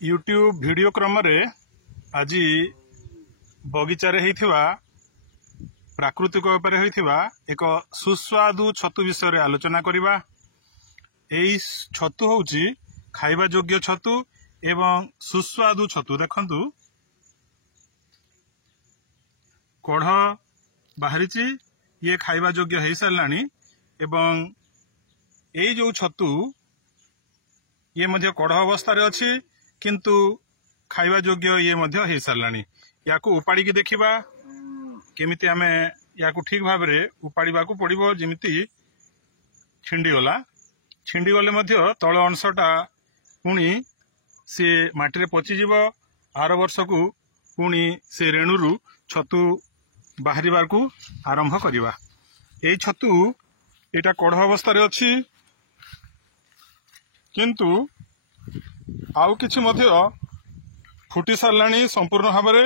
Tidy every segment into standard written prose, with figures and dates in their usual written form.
YouTube video क्रम रे आज बगीचारे होइथिबा प्राकृतिक उपाय होइथिबा एक सुस्वादु छतु विषय रे आलोचना करिबा। एई छतु होउची खाइबा योग्य छतु एवं सुस्वादु छतु। देखंतु कढ़ बाहरीची ये खाइबा योग्य हो सारलानी एवं एई जो छतु ये मध्य कढ़ अवस्था रे अछि किंतु खाइबा योग्य ये मध्य हो सारलानी। याकू उपाड़ी की देखिबा केमिति आमे याकू ठीक भाव रे उपाड़ीबा को पड़िबो। जेमिति छिंडी गले मध्य तळ अंशटा पुणी से माटी रे पचि जीवो। आर वर्ष को पुणी से रेणुरु छतु बाहरिबार को आरंभ करिबा। एई छतु एटा कढ़ अवस्था रे अछि किंतु आउ किछि मध्य फुटी सारलानी संपूर्ण भाव रे।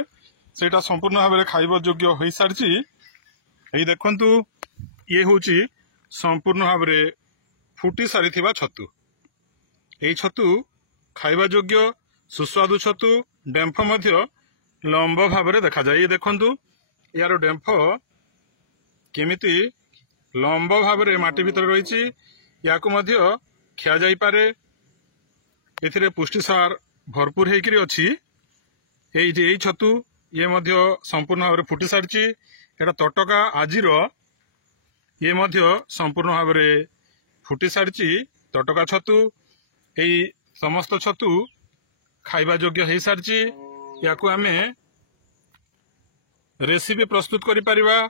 सेटा संपूर्ण भाव रे खाइबा योग्य होई सारछि। एई देखंतु ये होची संपूर्ण भाव रे फुटी सारिथिबा छतु। एई छतु खाइबा योग्य सुस्वादु छतु। डेम्फ मध्य लंब भाव रे देखा जाय। ये देखंतु यार डेम्फ केमिति लंब भाव रे माटी भीतर रहिछि। याकू मध्य खिया जाई पारे। एथिरे पुष्टिसार भरपूर हेकरी अछि। एई छतु ये मध्य संपूर्ण भाव रे फुटी सारिछि। एटा तटका आजिर ये मध्य संपूर्ण भाव रे फुटी सारिछि। तटका छतु एई समस्त छतु खाइबा योग्य हो सारिछि। याकू आमे रेसिपी प्रस्तुत करि परिबा।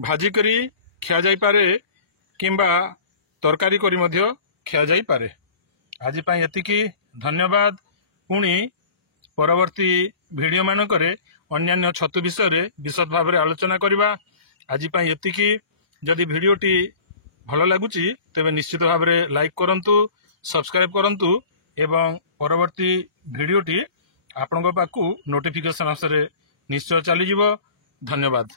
भाजी करी खिया जाई पारे किंबा तरकारी करी मध्य खिया जाई पारे। आज पाई एतिकी धन्यवाद। पुणी परवर्ती वीडियो मानकरे अन्यान्य छतु विषय रे विशद भाव रे आलोचना करिबा। आज पाई एतिकी। जदि वीडियोटी भलो लागुची तेबे निश्चित भाव रे लाइक करंतु, सब्सक्राइब करंतु एवं परवर्ती वीडियोटी आपनका पाकु नोटिफिकेशन आसरे निश्चय चली जिवो। धन्यवाद।